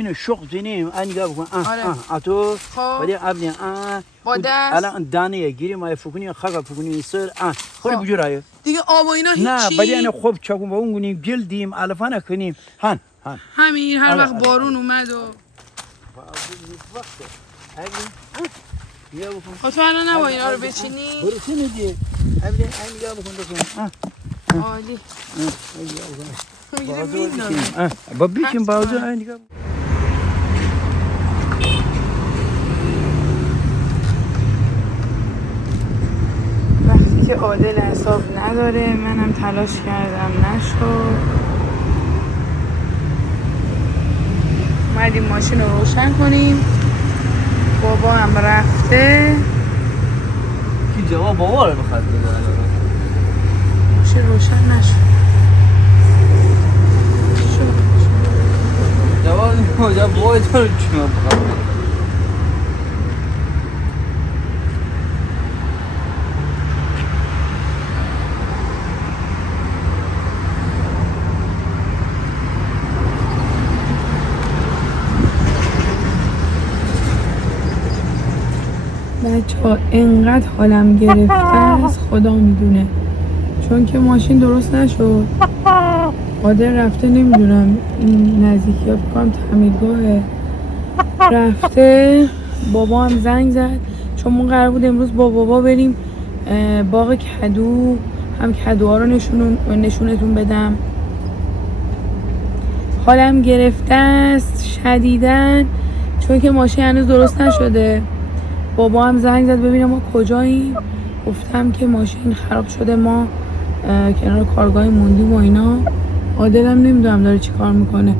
اینو شوق زنیم انگار بکن آره. اتو خب. ولی ابنی با دست الان دانه گیری ما فکونی خاک فکونی سر خود خب. بجورایه دیگه آب و اینا نه هیچی ولی انا خوب چاکون با اون گونیم جلدیم علفانه کنیم هن همین هر آره، وقت آره. بارون اومد و بیا بکن خب تو الان نبا اینا رو بچینی برو سینه دی ابنی انگار بکن عالی میگیره بازو میندازه بکن با بیشیم بازو انگار وقتی که عادل حساب نداره منم تلاش کردم نشد اومدیم ماشین رو روشن کنیم بابا هم رفته کی جواب بابا رو میخواد بده ماشین روشن نشد جواب بابا تو رو چون بخواد بچه‌ها انقدر حالم گرفته است خدا میدونه چون که ماشین درست نشد عادل رفته نمیدونم این نزدیکی ها بکنم تعمیرگاهه رفته بابا هم زنگ زد چون ما قرار بود امروز با بابا بریم باغ کدو هم کدوها رو نشونتون بدم حالم گرفته است شدیداً چون که ماشین هنوز درست نشده بابا هم زنگ زد ببینم ما کجاییم گفتم که ماشین خراب شده ما کنار کارگاه موندیم و اینا عادلم نمیدونم داره چی کار میکنه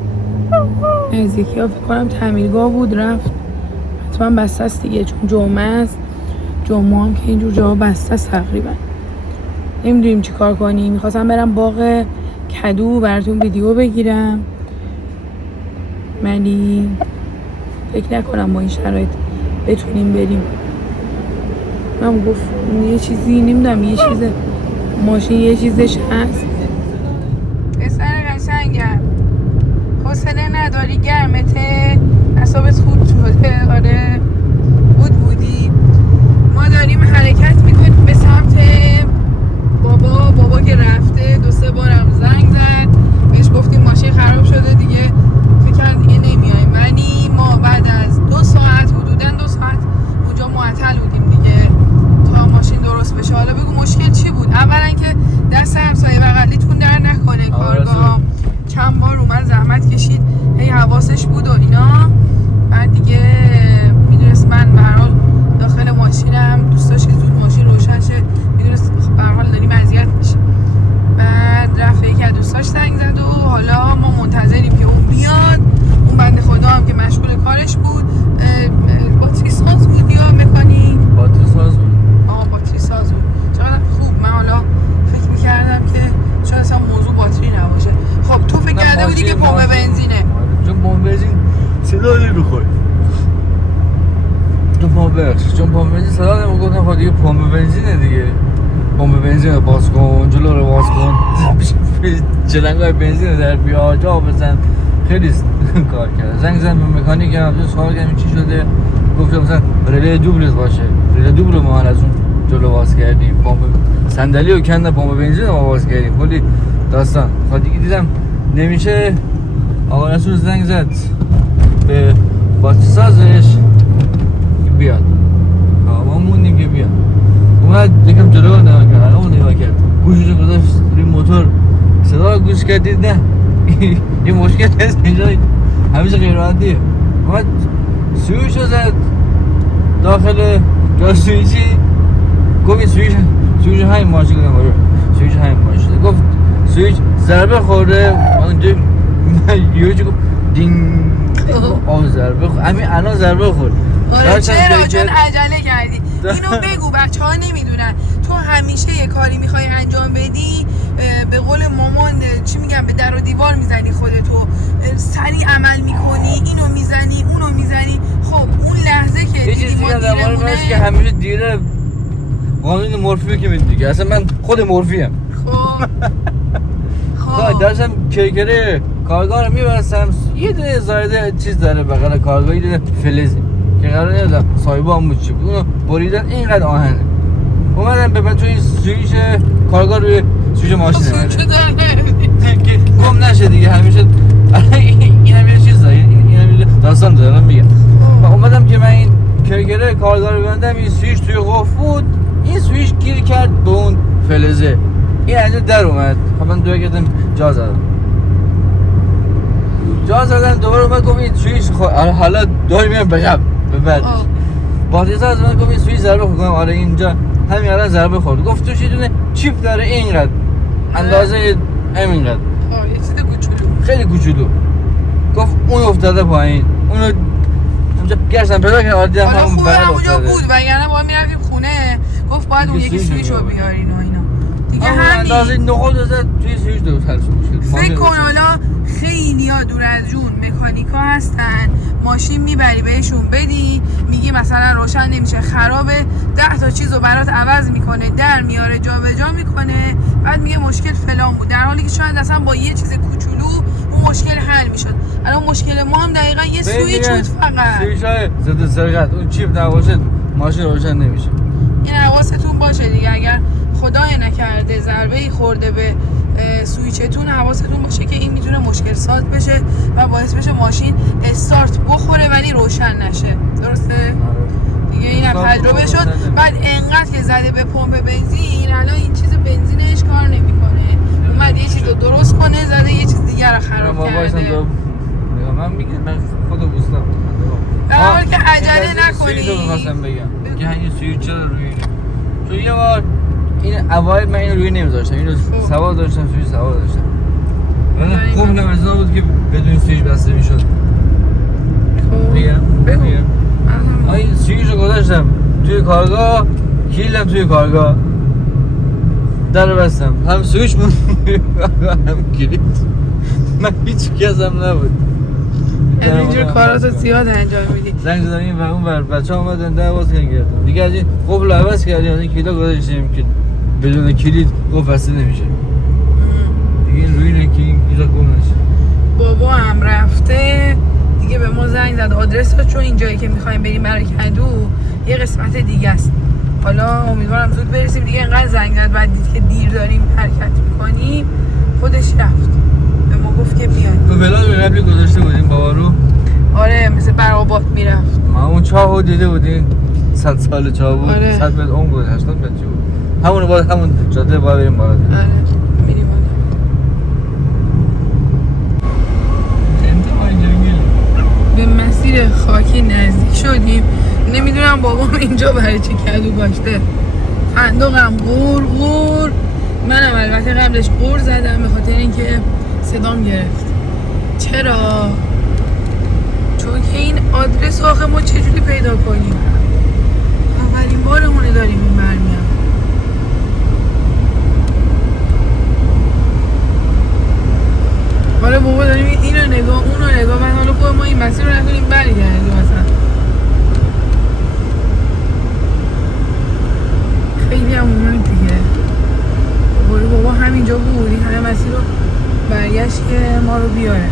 نزدیکی ها فکر کنم تعمیرگاه بود رفت حتما بسته است دیگه چون جمعه است جمعه هم که اینجور جاها بسته است تقریبا نمیدونیم چی کار کنیم میخواستم برم باغ کدو براتون ویدیو بگیرم ولی فکر نکنم با این شرایط بتونیم بریم من گفت یه چیزی نمیدونم یه چیز ماشین یه چیزش هست پسر قشنگم حوصله نداری گرمته اعصابت خود شده آره بودی ما داریم حرکت میکنیم به سمت بابا که رفته 2-3 بارم زنگ زد بهش گفتیم ماشین خراب شده دیگه فکر کرد دیگه نمیایم ولی ما بعد از 2 ساعت حدوداً 2 ساعت اونجا معطل بودیم دیگه تا ماشین درست بشه حالا بگو مشکل چی بود اولا که دست همسایه بغلیتون در نکنه کارگاه چند بار اومد زحمت کشید هی حواسش بود و اینا بعد دیگه میدونست من به هر حال داخل ماشینم دوست داشت که زود ماشین روشن شه میدونست به هر حال داریم اذیت میشه بعد رفت یکی از دوستاش زنگ زد و حالا ما منتظریم که اون بیاد اون بنده خدا هم که مشغول کارش بود باتری ساز بود یا مکانیک باتری ساز بود باتری ساز بود چقدر خوب من حالا فکر میکردم که شاید اصلا موضوع باتری نباشه خب تو فکر کرده بودی که پمپ بنزینه چون پمپ بنزین صدا نمیخوره چون پمپ بنزین صدا نمیخوره خب دیگه پمپ بنزینه دیگه پمپ بنزین رو باز کن جلو رو باز کن جلنگای بنزین رو در بیا جا بزن خیلی کار کرده زنگ زن به مکانیک هم سوال کردم چی شده گفتم مثلا رله دوبلز باشه رله دوبل ما از اون جلو باز کردیم پمپ صندلی رو کندم پمپ بنزین رو باز کردیم کلی داستان خب دیگه دیدم نمیشه آقا رسول زنگ زد به باتری سازش بیاد ما موندیم که بیاد اومد یکم جلو نگاه کرد اون نگاه کرد گوشش گذاشت روی موتور صدا گوش کردید نه یه مشکل هست اینجا همیشه غیر عادیه اومد سویچ رو زد داخل جا سویچی گفت این سویچ همین ماشین گفتم آره سویچ همین ماشین گفت سویچ ضربه خورده اونجا یه گفت دینگ آه ضربه خورد همین الان ضربه خورد آره چرا چون عجله کردی اینو بگو بچه ها نمیدونن تو همیشه یه کاری میخوای انجام بدی به قول مامان چی میگم به در و دیوار میزنی خودتو سریع عمل میکنی اینو میزنی اونو میزنی خب اون لحظه که یه چیزی که همیشه دیره قانون مورفی که میدونی دیگه اصلا من خود مورفی ام خب داشتم کرکره کارگاه رو میبرستم یه دونه زایده چیز داره بغل کارگاه یه دونه فلزی که قرار نیست صاحبه هم چی بود اونو بریدن اینقدر آهنه اومدم ببین توی سویچ کارگاه روی سویچ ماشین سویچ که گم نشه دیگه همیشه اینم یه چیز داره اینم یه داستان دارم میگم و اومدم که من این کرکره کارگاه رو ببندم این سویچ توی قفل بود این سویچ گیر کرد به اون فلزه این اینجا در اومد خب من دوباره کردم جا زدم دوباره اومد گفت این سویچ حالا داری میام بقب به بعدش باتیزا از من گفت این سویچ ضربه خورد آره اینجا همین الان ضربه خورد گفت توش یه دونه چیپ داره اینقدر اندازه همینقدر یه چیز کوچولو خیلی کوچولو گفت اون افتاده پایین اونو اونجا گشتم پیدا کردم عادی حالا همون خوبه بغل همونجا افتاده بود وگرنه باید میرفتیم خونه گفت باید اون یکی سویچ رو بیارین و اینا دیگه همین اندازه نخود زد توی سویچ دو حل شد فکر کن حالا خیلی ها دور از جون مکانیکا هستن ماشین میبری بهشون بدی میگی مثلا روشن نمیشه خرابه 10 تا چیزو برات عوض میکنه در میاره جابجا میکنه بعد میگه مشکل فلان بود در حالی که شاید اصلا با یه چیز کوچولو اون مشکل حل میشد الان مشکل ما هم دقیقا یه سویچ بود فقط سویچ‌های ضد سرقت اون چیپ نباشه ماشین روشن نمیشه این حواستون باشه دیگه اگر خدای نکرده ضربه‌ای خورده به سویچتون حواستون باشه که این میتونه مشکل ساز بشه و باعث بشه ماشین استارت بخوره ولی روشن نشه درسته؟ دیگه اینم تجربه شد بعد انقدر که زده به پمپ بنزین الان این چیز بنزینش کار نمیکنه اومد یه چیز رو درست کنه زده یه چیز دیگر رو خراب کرده من میگم من خودو بوستم در حال که عجله نکنی سویچ رو مثلا بگم که این سویچ چرا روی اینه تو یه بار این اوایل من اینو روی نمیذاشتم اینو سوار داشتم سویچ سوار داشتم ولی خوب نمی‌زا بود که بدون سویچ بسته میشد بگم این سویچ رو گذاشتم توی کارگاه کیلم توی کارگاه در رو بستم هم سویچ بود هم کلید من هیچ کسم نبود اینجور کاراتو زیاد انجام میدی زنگ زدم این و اون بر بچه ها اومدن در باز کردن دیگه از این قفل عوض کردیم از این کلید گذاشتیم که بدون کلید قفل بسته نمیشه دیگه این روی نه که این ایزا گم نشه بابا هم رفته دیگه به ما زنگ زد آدرس ها چون اینجایی که میخوایم بریم برای کدو یه قسمت دیگه است حالا امیدوارم زود برسیم دیگه اینقدر زنگ زد بعد دید که دیر داریم حرکت میکنیم خودش رفت به ما گفت که بیاین تو ولاد قبلی گذاشته بودیم بابا رو آره مثل برآباد میرفت ما اون چاهو دیده بودیم 100 سال چاه بود آره. 100 متر اون بود 80 متر بود همون باید همون جاده باید بریم بالا آره میریم بالا به مسیر خاکی نزدیک شدیم نمیدونم بابام اینجا برای چی کدو گاشته فندقم غور منم البته قبلش غور زدم به خاطر اینکه صدام گرفت چرا؟ چون که این آدرس آخه ما چجوری پیدا کنیم اولین بارمونه داریم این برمیام حالا بابا داریم اینو نگاه اونو نگاه من حالا خود ما این مسیر رو نکنیم برگردیم مثلا خیلی هم اومد دیگه بابا همینجا بود این همه مسیر رو برگشت که ما رو بیاره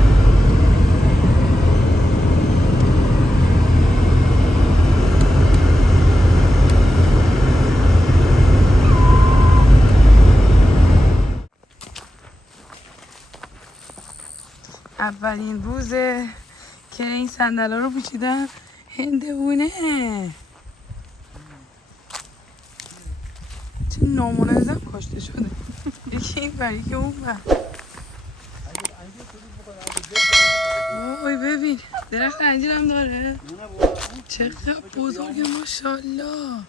اولین روزه که این صندلا رو پوشیدم هندوونه چه نامنظم کاشته شده یکی این بر یکی اون بر وای ببین درخت انجیر هم داره چقدر بزرگه ماشاءالله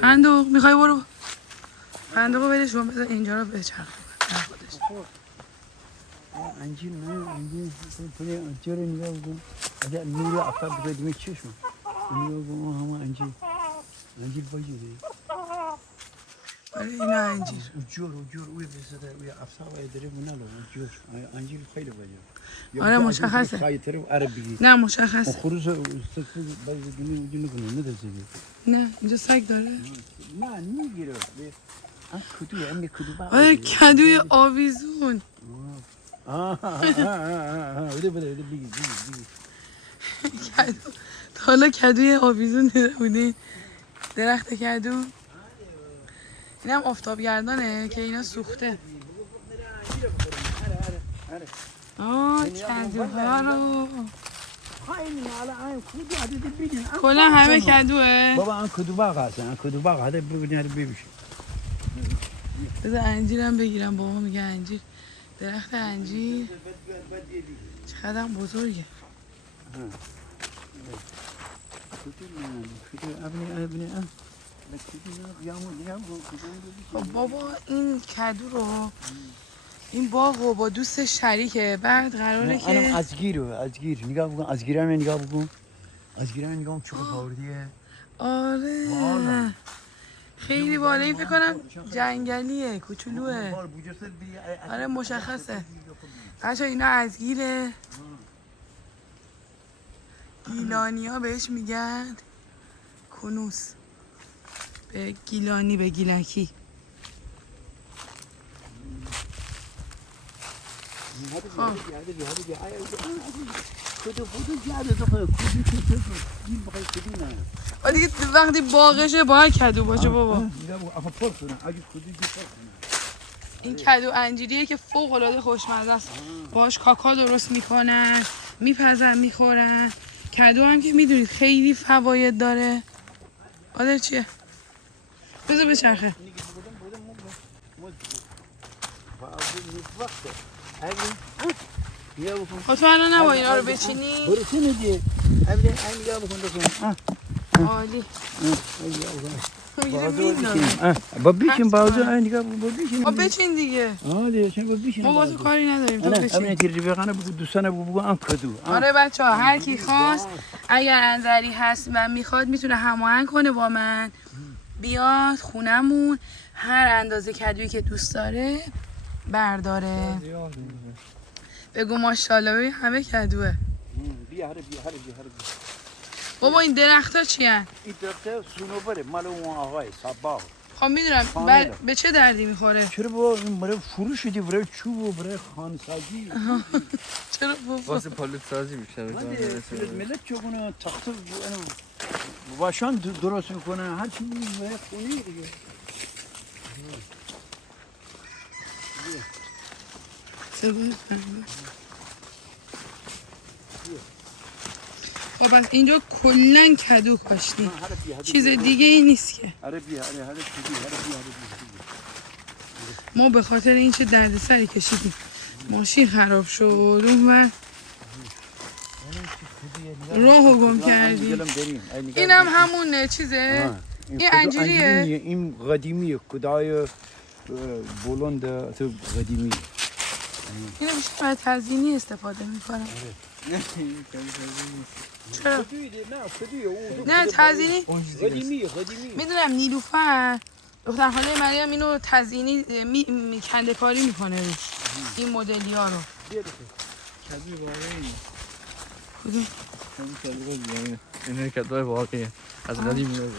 فندق میخوای برو فندق رو بده شما بذار اینجا رو بچرخ در خودش انجیل نه انجیل پلی انجیل نگاه کن اگر نور آفتاب بگید می چشم نگاه کن همه انجیل باجیده آره اینا انجیر اوجور اوی بسته اوی آفتاب اداره منالو اوجور انجیل خیلی باجه آره مشخصه خیلی طرف عربی نه مشخصه خروج باز دنیا وجود نکنه ندازه نه اینجا سگ داره نه نمیگیره کدوی همین کدو با آره کدوی آویزون بده بگی کدو تا حالا کدوی آویزون دیده بودی؟ درخت کدو اینم آفتابگردانه که اینا سوخته. کدوها رو کلا همه کدوه. بابا آن کدو باغ هست، آن کدو باغ هست، ببینید ببیش. بذار انجیرم بگیرم. بابا میگه انجیر، درخت انجیر چقدر بزرگه. خب بابا این کدو رو این باغ رو با دوستش شریکه. بعد قراره که الان ازگیر نگاه بکن، ازگیرم نگاه بکن، ازگیرم نگاه چوب پاوردیه. آره خیلی بالایی، فکر کنم جنگلیه، کوچولوه. آره مشخصه. بچه اینا ازگیره، گیلانی ها بهش میگن کنوس، به گیلانی به گیلکی. دیگه وقتی باغشه باید کدو باشه بابا. این کدو انجیریه که فوق العاده خوشمزه است. باش کاکا درست میکنن، میپزن، میخورن. کدو هم که میدونید خیلی فواید داره. آدر چیه؟ بذار بچرخه. خب تو الان نبا اینا رو بچینی؟ برو سینه دیگه. این نگاه بکن دکن. عالی. با بیشین بازو نگاه بکن، با بیشین. با بچین دیگه. آره چون با بیشین. ما با تو کاری نداریم، تو بچین. همین که رفیقانه بگو، دوستانه بگو آن کدو. آره بچه‌ها هر کی خواست اگر انظری هست و میخواد میتونه هماهنگ کنه با من، بیاد خونمون، هر اندازه کدویی که دوست داره برداره. بگو ماشاءالله ببین همه کدوه. بیا بابا این درخت‌ها چی هن؟ این درخت سونوبره مال اون آقای صباغ. خب میدونم به چه دردی میخوره؟ چرا بابا این برای فروش دی، برای چوب و برای خانسازی. چرا بابا؟ واسه پالت سازی میشه. ملت چگونه تخت واشان درست میکنه، هر چیزی برای خونی دیگه. خب بس اینجا کلن کدو کاشتیم، چیز دیگه ای نیست که. ما به خاطر این چه دردسری کشیدیم، ماشین خراب شد اون راهو گم کردیم. اینم همون چیزه، این انجیریه. این قدیمیه، کدای بلند تو قدیمی. اینو بیشتر برای تزیینی استفاده میکنم. چرا؟ نه تزیینی قدیمی. میدونم. نیلوفر دختر خاله مریم اینو تزیینی کنده کاری میکنه روش، این مدلی ها رو. کدوم؟ اینه کدوهای واقعیه از قدیم میاد.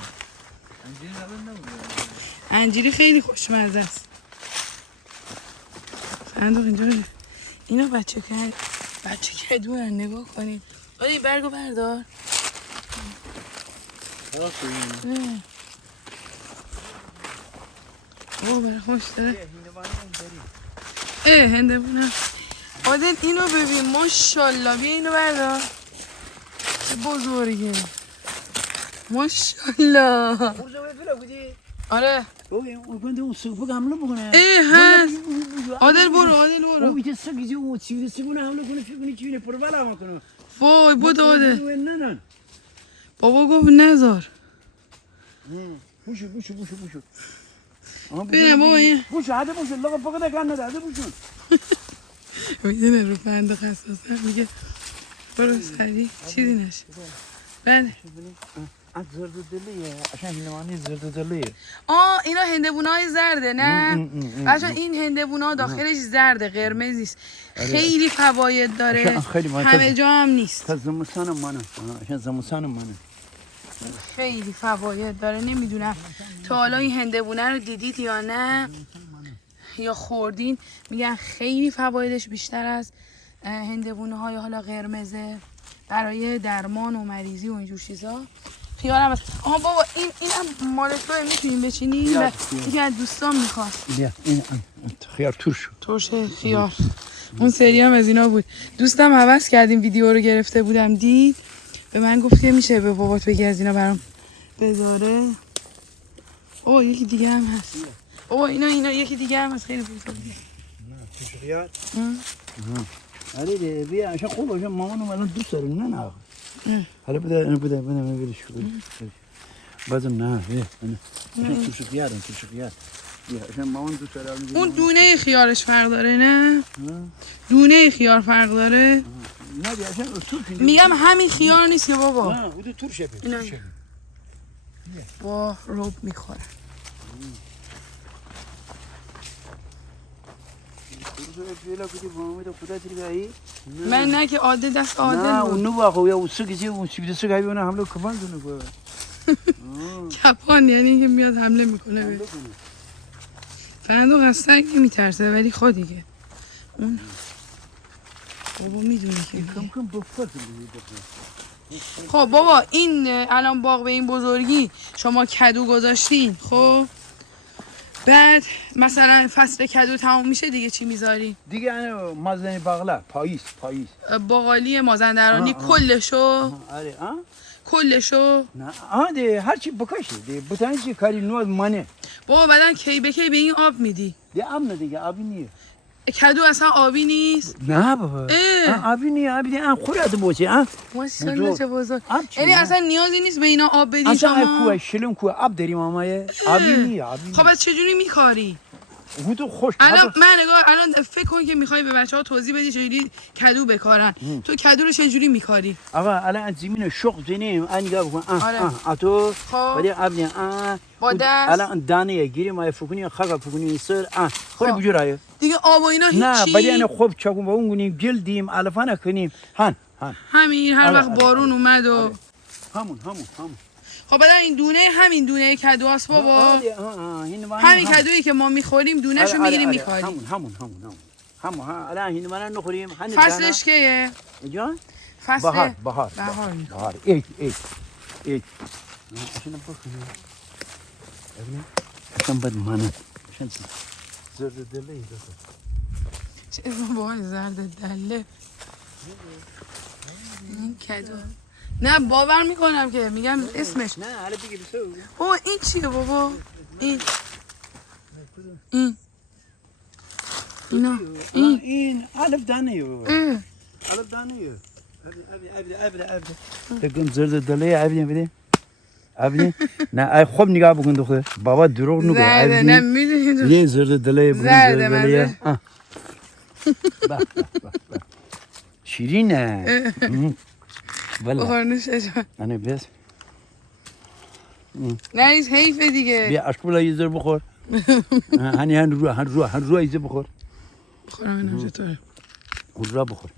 انجیری خیلی خوشمزه است. صندوق اینجا رو اینا بچه کدو رو نگاه کنید. آره برگو بردار. اوه برای خوش داره. هندوانه. عادل اینو ببین ماشالله. بیا اینو بردار. چه بزرگه ماشالله. آره اون سوپ حمله بکنه. هست. عادل برو. اون بیت سگیزی اون چیزی سگونه حمله کنه، فکر کنی چی پر بالا میکنه. وای بود عادل. بابا گفت نذار. بوشو ببینم بابا این بوشو هده بوشو لغا فقط کار نده، هده بوشو. میدونه رو فنده حساسه، میگه برو سریع چیزی نشه. بله زرددلیه، عشان هندوانه زرددلیه. اینا هندوانه‌های زرده نه؟ بچه‌ها این هندوانه داخلش زرده، قرمز نیست. خیلی فواید داره، همه جا هم نیست. زمستان منه، عشان زمستان منه. خیلی فواید داره. نمیدونم تا حالا این هندوانه رو دیدید یا نه. یا خوردین میگن خیلی فوایدش بیشتر از هندوونه های حالا قرمزه برای درمان و مریضی و اینجور چیزا. خیارم هست. آها بابا اینم مال توه، میتونیم بچینیم؟ یکی از دوستان میخواست. بیا این خیار ترش. ترش خیار. اون سری هم از اینا بود. دوستم حوض کردیم ویدیو رو گرفته بودم دید. به من گفت که میشه به بابات بگی از اینا برام بذاره. اوه یکی دیگه هم هست. اوه اینا یکی دیگه هم هست خیلی بزرگه. نه ترش خیار. آره بیا عشان خوب عشان مامانم الان دوست داره نه. حالا بده میبریش بازم نه ترش خیار بیا عشان مامان دوست داره. اون دونه خیارش فرق داره نه؟ دونه خیار فرق داره؟ نه بیا عشان ترش. میگم همین خیار نیست که بابا. نه اون ترشه بیا. با روب میخوره. من نه که عادل دست عادل نه بود. اونو باقو یا سگیزی اون سیبیده سگایی اون حمله کفان دونه کپان یعنی اینکه میاد حمله میکنه به فندق از سگ نمیترسه ولی خود دیگه اون بابا میدونی که کم بفت. خب بابا این الان باغ به این بزرگی شما کدو گذاشتین خب بعد مثلا فصل کدو تموم میشه دیگه چی میذاری؟ دیگه انا مازن باغلا پاییز باقالی مازندرانی کلشو آره کلشو نه ده هر چی بکشه ده بتانی چی کاری نوز منه بابا بعدن کی به کی به این آب میدی؟ ده آب دیگه آبی نیه کدو اصلا آبی نیست؟ نه بابا آبی نیه آن خورد بوچه ماشاءالله چه بزرگ. یعنی اصلا نیازی نیست به اینا آب بدی شما؟ اصلا کوه شلون کوه آب داریم مامایه آبی نیه خب از چجوری میکاری؟ تو خوش الان الان فکر کن که میخوای به بچه‌ها توضیح بدی چجوری کدو بکارن. تو کدو رو چجوری میکاری؟ آقا الان زمین شخ زنیم انگار بکن اتو ولی ابنی با دست الان دانه گیری ما فکونی خاک فکونی سر خود بجورایه دیگه آب و اینا هیچی نه ولی انا خوب چاقو با اون گونیم جلدیم علفانه کنیم همین هر وقت بارون اومد و همون خب بعد این دونه کدو است بابا. همین کدویی که ما میخوریم دونهشو میگیریم میکاریم. همون الان این منو نخوریم. فصلش کیه؟ جان؟ فصل بهار. ای عشان بخوریم. عشان بد منه. عشان زرد دله ایده. چه بابا زرد دله؟ این کدو نه باور میکنم که میگم اسمش نه حالا دیگه بسو. اوه این چیه بابا؟ این الف دانه بابا. الف دانه ابی تگم زرد دله ابی نه ای خوب نگاه بکن دختر بابا دروغ نگو زرد نه میدونی یه زرد دله زرد دله شیرینه والله بخورنش اجا انا بس نه ایز حیفه دیگه بیا اشکولا یه ذره بخور هن رو ایزه بخور بخورم اینم چطوره رو بخور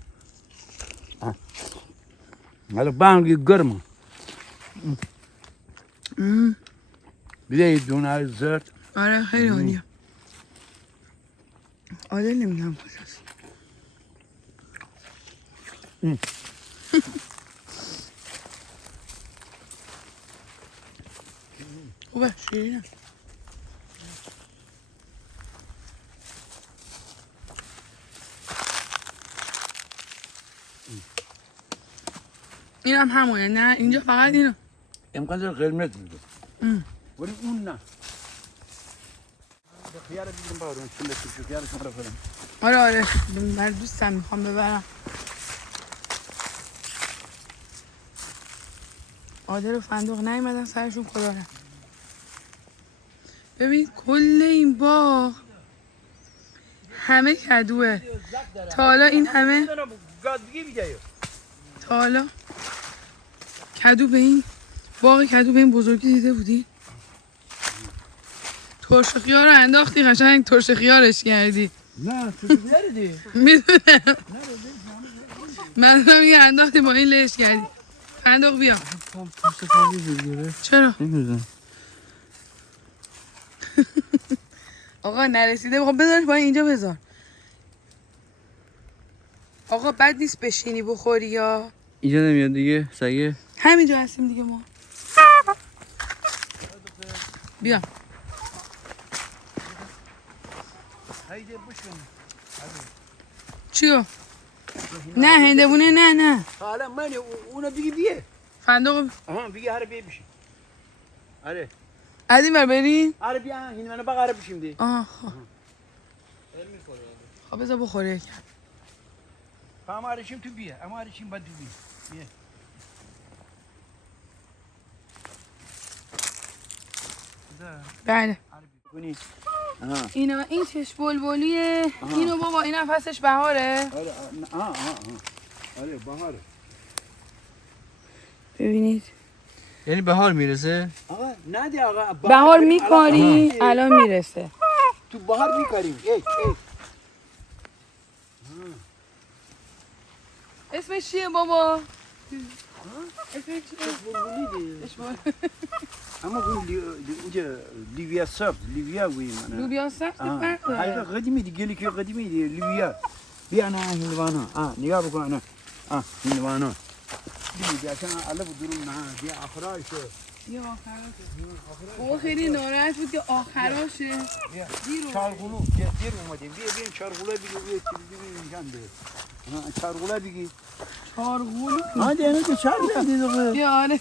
حالا بانگی گرمه بیا یه دونه زرد آره خیلی عالیه عادل نمیدونم کجاست خوبه شیرینه این هم همونه نه اینجا فقط اینو امکان داره قرمز میده ولی اون نه خیار دیدم باورم چند تا خیار شما رو فرام آره من دوستم میخوام ببرم عادل و فندق نیومدن سرشون خدا رحم ببین کل این باغ همه کدوه تا حالا این همه تا حالا کدو به این باغ کدو به این بزرگی دیده بودی؟ ترش خیار رو انداختی قشنگ ترش خیارش کردی نه ترش خیار دی میدونم من میگه انداختی با این لش کردی فندق بیا چرا؟ نمیدونم آقا نرسیده بخوام بذارش با اینجا بذار. آقا بد نیست بشینی بخوری یا اینجا نمیاد دیگه سگه. همینجا هستیم دیگه ما. بیا. هایده بشکن. چیو؟ نه هندوونه نه. حالا من اونو بگی بیه. فندق. آها بگی هر بیه بشی. آره. از این ور بریم؟ آره بیا این منو بقره بشیم دی. آها. خب بذار بخوره یکم. اما آرشیم تو بیه. اما آرشیم بعد تو بیه. بله. کنی. اینا این چش بلبلیه. اینو بابا این نفسش بهاره. آره آره بهاره. ببینید. یعنی بهار میرسه؟ آقا نه دی آقا بهار میکاری الان میرسه. تو بهار میکاریم. ای اسمش چیه بابا؟ اسمش چیه؟ بلبلی اما اونجا لیویا سبز لیویا وی من لوبیا سبز فرق داره. قدیمی دی گلی که قدیمی دی لیویا بیا نه هندوانا نگاه بکن نه هندوانا بیا عشان علب درون نه بیا آخراشه بیا آخراشه. بابا خیلی ناراحت بود که آخراشه. چارغولو دیر اومدیم بیا چارغولا بگی اینجان ده چارغولا بگی چارغولو دیگه که چارغولا دیگه بیا آره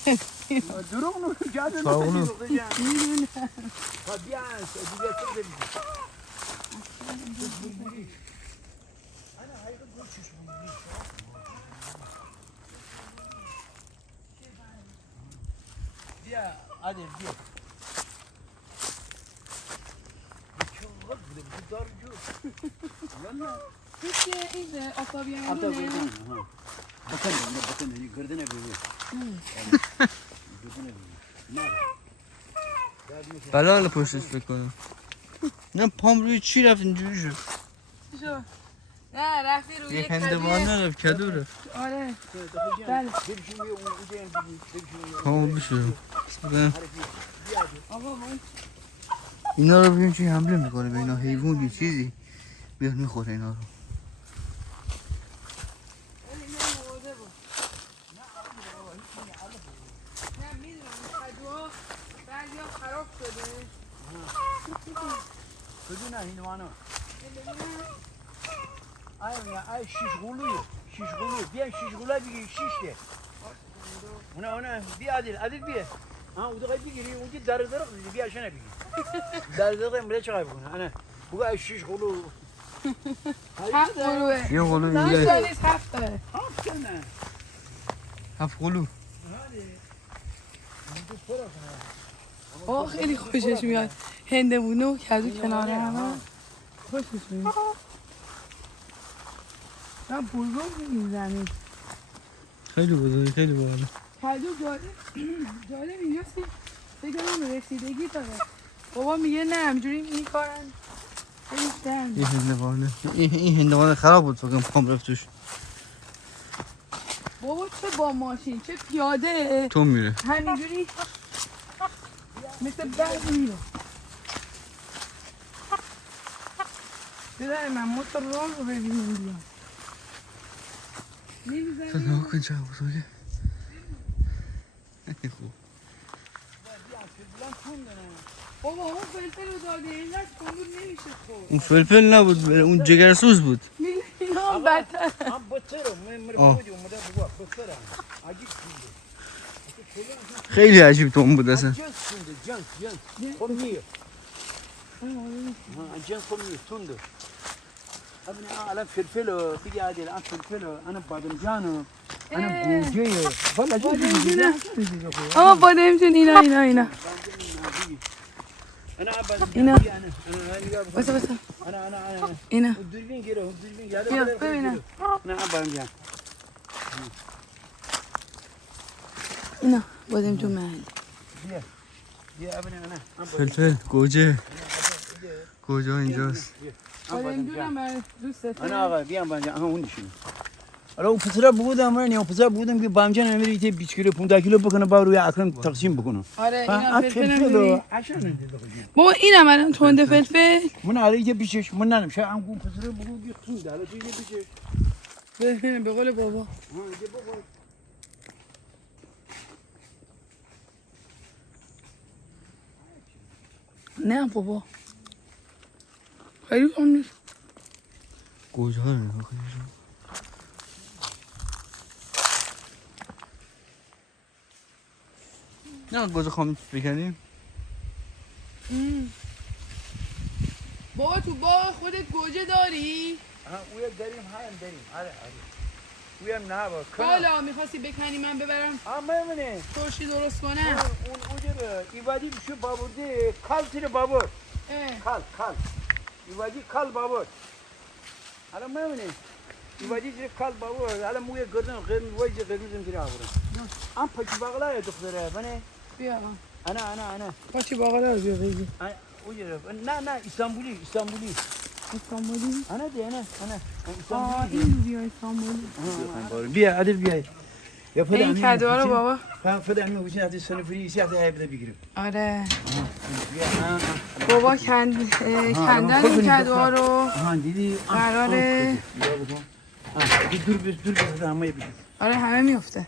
دروغ نو جادو چارغولو بیا دیگه چه بگی بیا عادل بیا چقدر بوده دار جو والله این آفتابی هم بکن گردنه بگو بله پشتش بکنم نه پام روی چی رفت اینجوری شد شو نه رفتی روی یک هندوانه رفت کدو رفت آره بله پام بشه آقا اینا رو ببین چی حمله میکنه به اینا حیوان یه چیزی بیاد میخوره اینا رو بدون هندوانا ای شیش غلو بیا شیش غلا بگی شیشه اونا بیا عادل بیا او دقیقه بگیری اونجا در بیا شنه بگی در دقیقه مله چقدر بکنه انا بگو ای شیش غلو 7 غلوه یه غلو نه اینجا شاید 7 داره 7 غلو آه خیلی خوشش میاد هندوونه و کدو کناره همه خوشش میاد من بلبل میزنیم خیلی بزرگی خیلی باحاله کدو جالب اینجاست که فکر کنم رسیدگی داره بابا میگه نه همجوری میکارن این هندوانه این هندوانه خراب بود فکرم پام رفت توش بابا چه با ماشین چه پیاده تو میره همینجوری مثل برق میره بذاره من موتور راه رو ببینیم بیام تو نگاه کن چه بزرگه خوب بابا اون فلفل رو داده اینقدر کندور نمیشه خورد اون فلفل نبود اون جگرسوز بود اینا هم بدتر هم بطره من بودی اومده بگو بطره عجیب کنده خیلی عجیب تو اون بود اصلا جنس کنده جنس خمیه جنس خمیه تنده ابني الان فلفل بيجي عادي الان فلفل انا باذنجان انا بوجيه والله بادمجون آقا بادمجون اینا انا ابد اینا. انا بس انا اینا الدربين جيرو الدربين بیا هذا ببینم انا باذنجان اینا بادمجون محلی يا ابني انا فلفل گوجه گوجه اینجاست بادمجون هم دوست انا آقا بیام باذنجان اون نشین حالا اون پسرا بودم من اون پسرا بودم که بامجان نمیری تی 20 کیلو 15 کیلو بکنه با روی اکرم تقسیم بکنه آره اینا فلفل فلفل هم بابا اینم الان تنده فلفل من علی که بیشش من ننم شاید هم اون پسرا بگو بی خود حالا تو بیشش به قول بابا نه بابا خیلی کم نیست کجا نه گوجه خام بکنیم بابا تو باغ خودت گوجه داری؟ اویا داریم هم داریم آره اویا نه با حالا میخواستی بکنی من ببرم منه ترشی درست کنم اون اوجه ایوادی بشو بابورده کال تیر بابور کال ایوادی کال بابور حالا منه ایوادی تیر کال بابور حالا موی گردن وایج گردن تیر آورم ام پاکی باغلا یا دختره بنه بیا انا پاچی باقلا رو بیا بگی اوجه نه استانبولی انا دی انا این بیا استانبولی بیا عادل بیا یا پدر این کدوها رو بابا پدر میگه بچین از سنفری سی هفته بده بگیریم آره بابا کندن این کدوها رو دیدی قراره دور بس همه بگیر آره همه میفته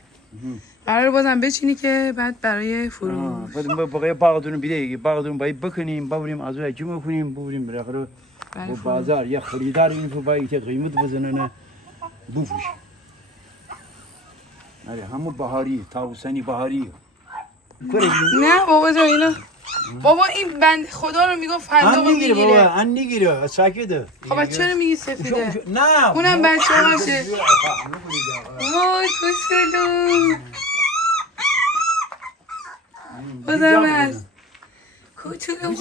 قرار بازم بچینی که بعد برای فروش بعد بقیه باغدون بیده باغدون باید بکنیم ببریم از اون جمع کنیم ببریم بالاخره با بازار یا خریدار این رو باید که قیمت بزنن بفروش آره همون بهاری تابستانی بهاری نه بابا جان اینا بابا این بند خدا رو میگفت فندق میگیره بابا ان نگیره ساکته خب چرا میگی سفیده نه اونم بچه هاشه وای خوشگلو بازم هست کوچولو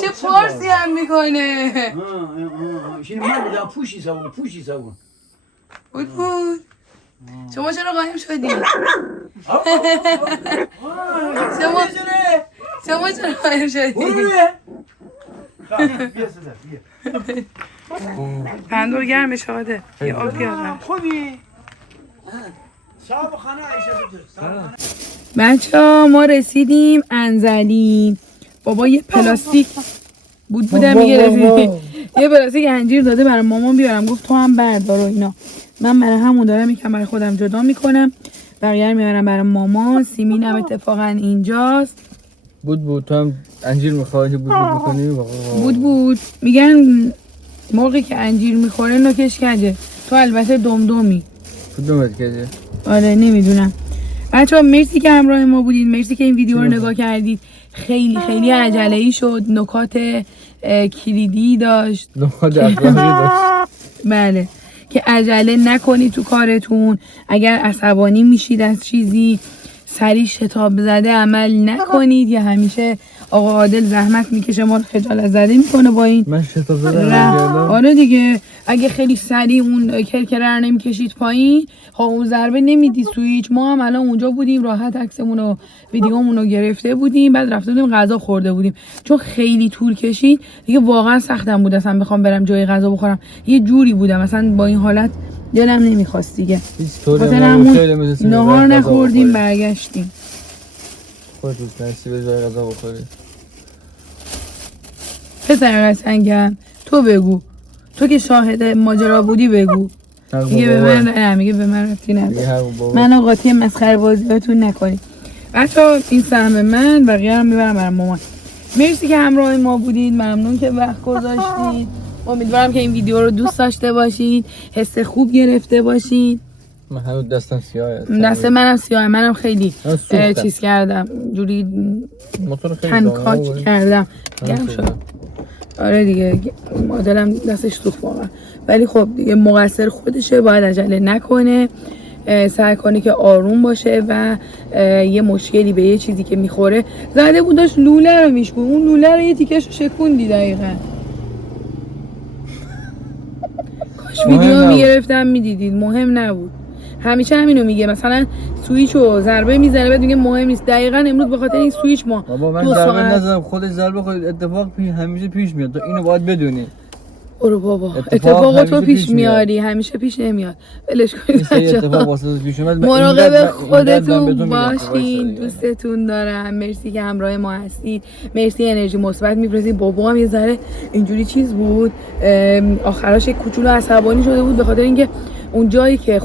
چه پارسی هم میکنه شیلی من بودم پوشی سابون بود شما چرا قایم شدی؟ شما چرا قایم شدی؟ پندور گرمه شاده یه آب بیارم خوبی؟ صاحب خانه عیشه بچه ها ما رسیدیم انزلی بابا یه پلاستیک بودم میگرفتی یه پلاستیک انجیر داده برای مامان بیارم گفت تو هم بردار و اینا من برای همون دارم یکم برای خودم جدا میکنم بقیه میارم برای مامان سیمین هم اتفاقا اینجاست بود تو هم انجیر میخوای بود میکنی بود میگن موقعی که انجیر میخوره نوکش کجه تو البته دمدمی کدومت کجه آره نمیدونم بچه‌ها مرسی که همراه ما بودید مرسی که این ویدیو رو نگاه کردید خیلی عجله‌ای شد نکات کلیدی داشت نکات افراحی داشت بله که عجله نکنید تو کارتون اگر عصبانی میشید از چیزی سریع شتاب زده عمل نکنید یا همیشه آقا عادل زحمت میکشه ما رو خجالت زده میکنه با این من شتاب زدم آره دیگه اگه خیلی سریع اون کرکره رو نمیکشید پایین خب اون ضربه نمیدی سویچ ما هم الان اونجا بودیم راحت عکسمون و ویدیومون رو گرفته بودیم بعد رفته بودیم غذا خورده بودیم چون خیلی طول کشید دیگه واقعا سختم بود اصلا بخوام برم جای غذا بخورم یه جوری بودم مثلا با این حالت دلم نمیخواست دیگه نهار نخوردیم برگشتیم خودت نصیب جای غذا بخوری پسر قشنگم تو بگو تو که شاهد ماجرا بودی بگو میگه به من میگه به من رفتی نداره منو قاطی مسخره بازیاتون نکنید بچه‌ها این سهم من بقیه رو میبرم برای مامان مرسی که همراه ما بودید ممنون که وقت گذاشتید امیدوارم که این ویدیو رو دوست داشته باشید حس خوب گرفته باشید من هنوز دستم سیاهه دست منم سیاهه منم خیلی چیز کردم جوری کنکاک کردم گرم شد آره دیگه مادرم دستش سوخت واقعا ولی خب دیگه مقصر خودشه باید عجله نکنه سعی کنه که آروم باشه و یه مشکلی به یه چیزی که میخوره زده بود داشت لوله رو میشکن اون لوله رو یه تیکش رو شکوندی دقیقا کاش ویدیو میگرفتم میدیدید مهم نبود همیشه همینو میگه مثلا سویچ رو ضربه میزنه بعد میگه مهم نیست دقیقاً امروز به خاطر این سویچ ما بابا من ضربه نزدم خودش ضربه خود اتفاق همیشه پیش میاد تو اینو باید بدونی برو بابا اتفاق اتفاقا تو همیشه پیش پیش میاد. میاری همیشه پیش نمیاد ولش کنید این اتفاق بچه‌ها. واسه پیش اومد مراقب خودتون باشین دوستتون دارم مرسی که همراه ما هستید مرسی انرژی مثبت میفرستید بابا هم یه ذره اینجوری چیز بود آخراش یک کوچولو عصبانی شده بود به خاطر اینکه اون جایی که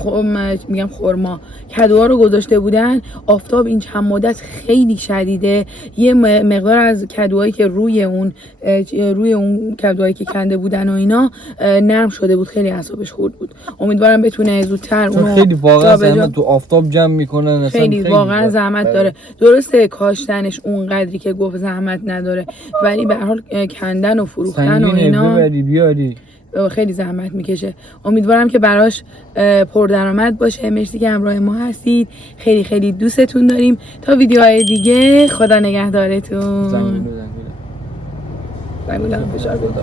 میگم خرما کدوها رو گذاشته بودن آفتاب این چند مدت خیلی شدیده یه مقدار از کدوهایی که روی اون کدوهایی که کنده بودن و اینا نرم شده بود خیلی اعصابش خورد بود امیدوارم بتونه زودتر اونو خیلی واقعا زحمت تو آفتاب جمع میکنن خیلی واقعا زحمت داره درسته کاشتنش اونقدری که گفت زحمت نداره ولی به هر حال کندن و فروختن و اینا ببری بیاری خیلی زحمت میکشه امیدوارم که براش پردرآمد باشه مرسی که همراه ما هستید خیلی خیلی دوستتون داریم تا ویدیوهای دیگه خدا نگهدارتون زنگولو فشار بده